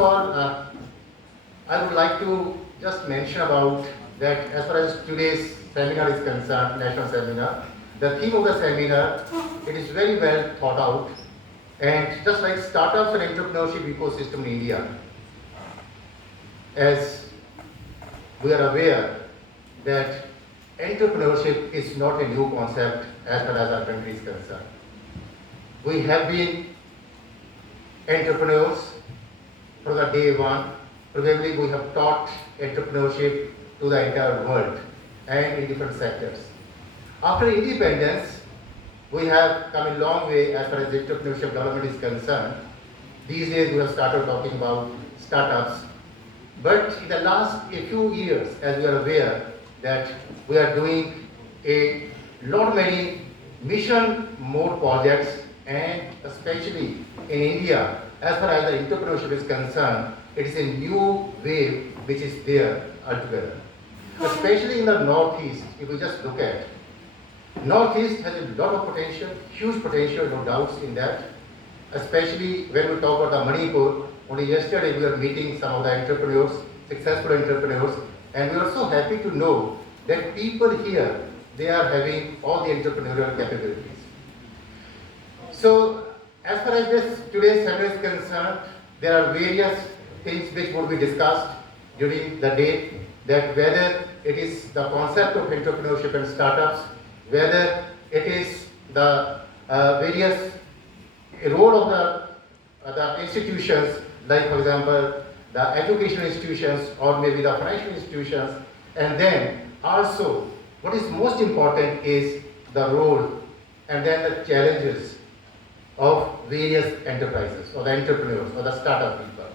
all, I would like to just mention about that as far as today's seminar is concerned, national seminar, the theme of the seminar, it is very well thought out, and just like startups and entrepreneurship ecosystem in India, as we are aware that entrepreneurship is not a new concept as far as our country is concerned. We have been entrepreneurs from the day one. Probably we have taught entrepreneurship to the entire world and in different sectors. After independence, we have come a long way as far as entrepreneurship development is concerned. These days we have started talking about startups. But in the last few years, as we are aware, that we are doing a lot many mission mode projects, and especially in India, as far as the entrepreneurship is concerned, it is a new wave which is there altogether. Especially in the Northeast, if we just look at, Northeast has a lot of potential, huge potential, no doubts in that. Especially when we talk about the Manipur, only yesterday we were meeting some of the entrepreneurs, successful entrepreneurs, and we are so happy to know that people here, they are having all the entrepreneurial capabilities. So, as far as today's seminar is concerned, there are various things which would be discussed during the day, that whether it is the concept of entrepreneurship and startups, whether it is the various role of the institutions, like for example, the educational institutions or maybe the financial institutions, and then also what is most important is the role and then the challenges of various enterprises or the entrepreneurs or the startup people.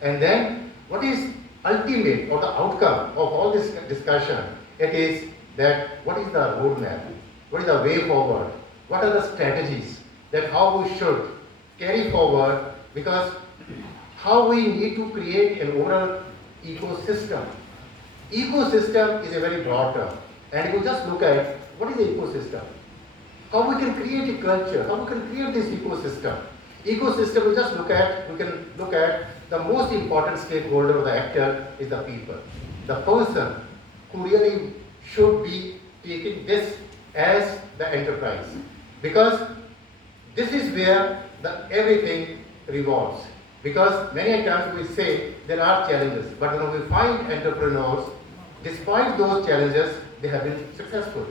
And then what is ultimate or the outcome of all this discussion? It is that what is the roadmap? What is the way forward? What are the strategies that how we should carry forward, because how we need to create an overall ecosystem. Ecosystem is a very broad term, and if you just look at what is the ecosystem, how we can create a culture, how we can create this ecosystem. Ecosystem, we can look at the most important stakeholder or the actor is the people. The person who really should be taking this as the enterprise. Because this is where everything revolves. Because many times we say there are challenges, but when we find entrepreneurs, despite those challenges, they have been successful.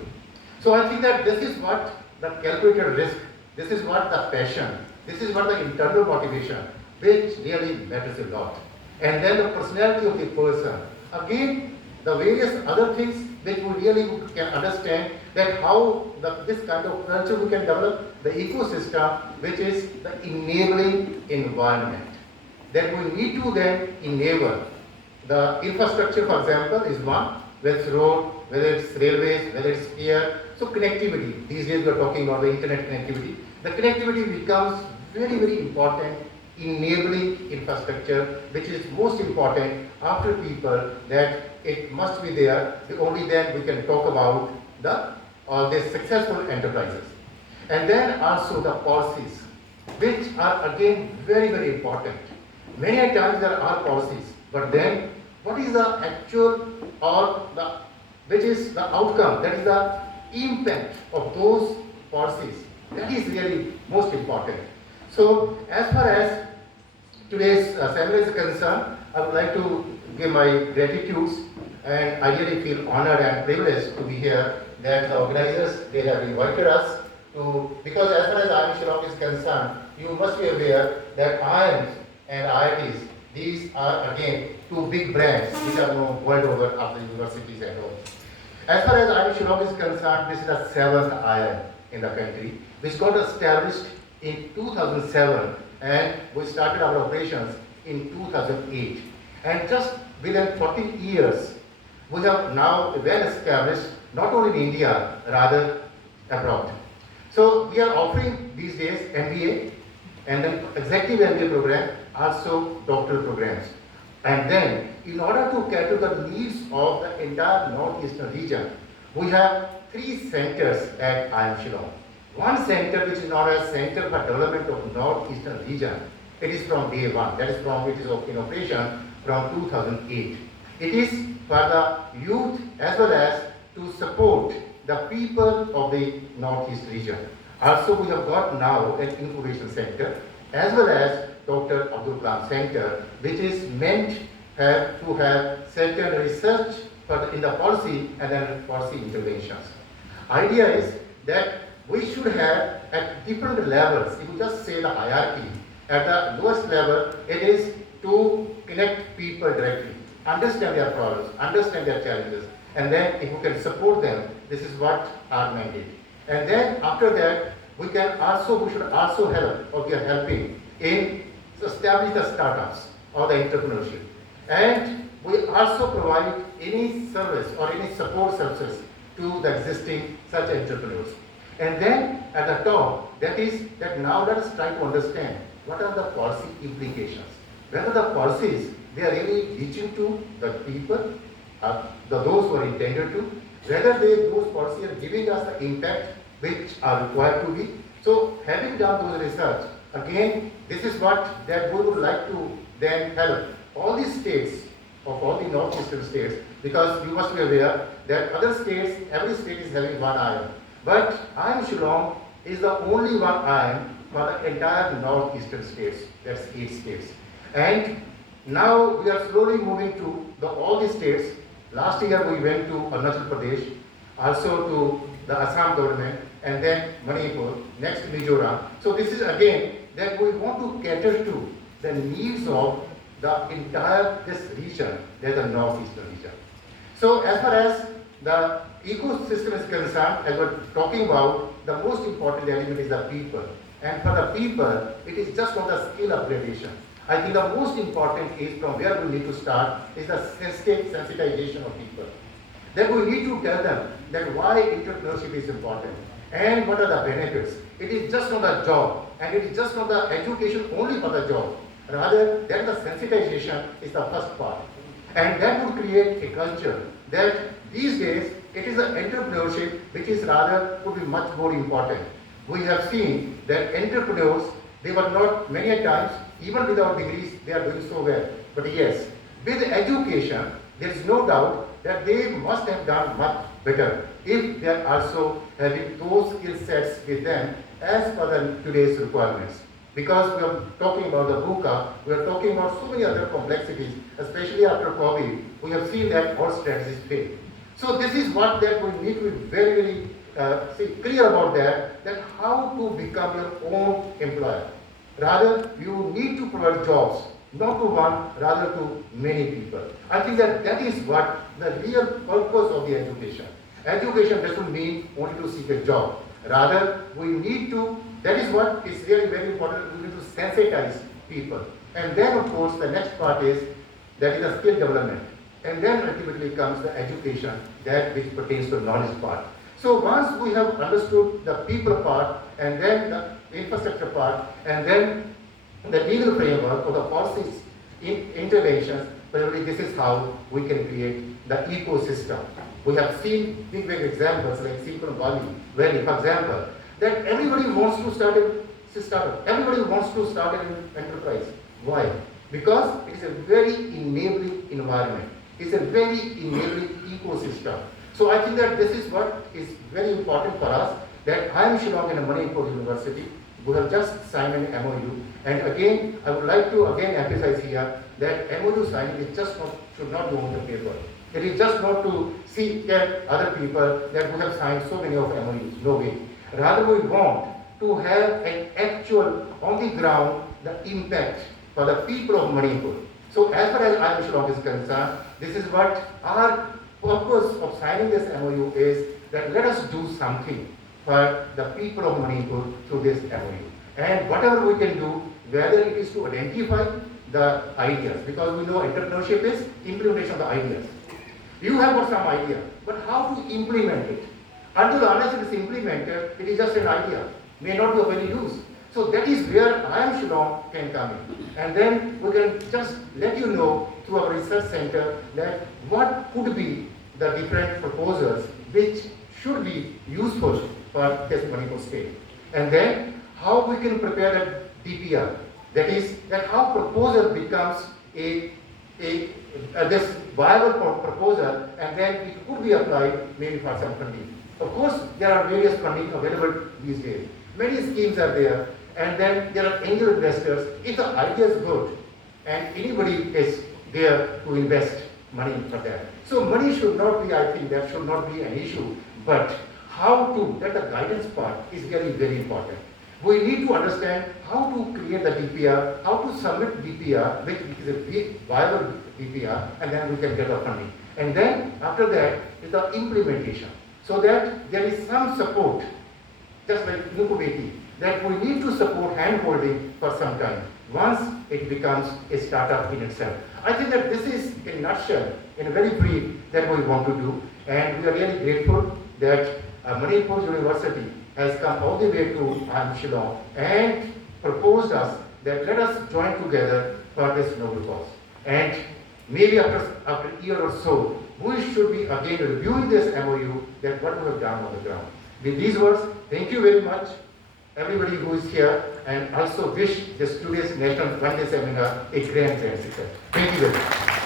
So I think that this is what the calculated risk, this is what the passion, this is what the internal motivation, which really matters a lot. And then the personality of the person. Again, the various other things which we really can understand that how this kind of culture we can develop, the ecosystem, which is the enabling environment. That we need to then enable. The infrastructure, for example, is one, whether it's road, whether it's railways, whether it's air. So connectivity, these days we are talking about the internet connectivity. The connectivity becomes very, very important, enabling infrastructure, which is most important after people, that it must be there. Only then we can talk about the successful enterprises. And then also the policies, which are again very, very important. Many times there are policies, but then what is the actual or which is the outcome, that is the impact of those policies, that is really most important. So as far as today's seminar is concerned, I would like to give my gratitudes, and I really feel honored and privileged to be here, that the organizers, they have invited us to, because as far as IIM Shillong is concerned, you must be aware that IIMs and IITs, these are again two big brands which are known world over after universities and all. As far as IIM Shillong is concerned, this is the 7th IIM in the country, which got established in 2007, and we started our operations in 2008. And just within 14 years, we have now well established, not only in India, rather abroad. So we are offering these days MBA, and then executive MBA program, also doctoral programs. And then, in order to cater the needs of the entire northeastern region, we have 3 centers at IIM Shillong. One center which is known as Center for Development of Northeastern Region, It is from day one. That is from, it is in operation from 2008. It is for the youth as well as to support the people of the Northeast region. Also, we have got now an incubation center as well as Dr. Abdul Kalam Center, which is meant to have certain research in the policy and then policy interventions. Idea is that we should have at different levels, if you just say the hierarchy, at the lowest level, it is to connect people directly, understand their problems, understand their challenges, and then if we can support them, this is what our mandate. And then after that, we should also help, or we are helping in establish the startups or the entrepreneurship. And we also provide any service or any support services to the existing such entrepreneurs. And then at the top, that now let us try to understand what are the policy implications. Whether the policies, they are really reaching to the people, those who are intended to, whether those policies are giving us the impact which are required to be. So having done those research, again, this is what that we would like to then help all these states of all the northeastern states, because you must be aware that other states, every state is having one IIM. But IIM Shillong is the only one IIM for the entire northeastern states, that's 8 states. And now we are slowly moving to all the states. Last year we went to Arunachal Pradesh, also to the Assam government, and then Manipur, next Mizoram. So this is again that we want to cater to the needs of the entire this region, that's the northeastern region. So as far as the ecosystem is concerned, as we're talking about, the most important element is the people. And for the people, it is just not the skill upgradation. I think the most important is from where we need to start is the sensitization of people. Then we need to tell them that why entrepreneurship is important and what are the benefits. It is just not a job, and it is just not the education only for the job. Rather, then the sensitization is the first part. And that would create a culture that these days it is an entrepreneurship which is rather could be much more important. We have seen that entrepreneurs, they were not many a times, even without degrees, they are doing so well. But yes, with education, there is no doubt that they must have done much better if they are also having those skill sets with them as per today's requirements. Because we are talking about the VUCA, we are talking about so many other complexities, especially after COVID, we have seen that all strategies fail. So this is what that we need to be very, very clear about that how to become your own employer. Rather, you need to provide jobs, not to one, rather to many people. I think that is what the real purpose of the education. Education doesn't mean only to seek a job. Rather, we need to, that is what is really very important, we need to sensitize people. And then of course the next part is, that is the skill development. And then ultimately comes the education, that which pertains to the knowledge part. So once we have understood the people part, and then the infrastructure part, and then the legal framework or the policies interventions, probably this is how we can create the ecosystem. We have seen big examples like Silicon Valley, where, for example, that everybody wants to start a startup. Everybody wants to start an enterprise. Why? Because it is a very enabling environment. It's a very enabling ecosystem. So I think that this is what is very important for us, that I am Shillong in a Manipur University. We have just signed an MOU. And again, I would like to again emphasize here that MOU signing is just not, should not go on the paper. It is just not to see that other people that we have signed so many of MOUs. No way. Rather, we want to have an actual, on the ground, the impact for the people of Manipur. So as far as I am Shillong is concerned, this is what our purpose of signing this MOU is, that let us do something for the people of Manipur through this MOU. And whatever we can do, whether it is to identify the ideas, because we know entrepreneurship is implementation of the ideas. You have got some idea, but how to implement it? Until unless it is implemented, it is just an idea, may not be of any use. So that is where I am Shillong can come in. And then we can just let you know through our research center that what could be the different proposals which should be useful for this Manipur state. And then how we can prepare a DPR, That is, that how proposal becomes this viable proposal, and then it could be applied maybe for some funding. Of course, there are various funding available these days. Many schemes are there, and then there are angel investors. If the idea is good, and anybody is there to invest money for that. So money should not be, I think that should not be an issue, but how to, that the guidance part is very, very important. We need to understand how to create the DPR, how to submit DPR, which is a viable DPR, and then we can get the funding. And then after that is the implementation, so that there is some support, just like incubating, that we need to support hand-holding for some time, once it becomes a startup in itself. I think that this is, in a nutshell, in a very brief, that we want to do, and we are really grateful that Manipur University has come all the way to Shillong and proposed us that let us join together for this noble cause. And maybe after a year or so, we should be again reviewing this MOU, that what we have done on the ground. With these words, thank you very much, everybody who is here, and also wish the today's National Funding Seminar a grand success. Thank you very much.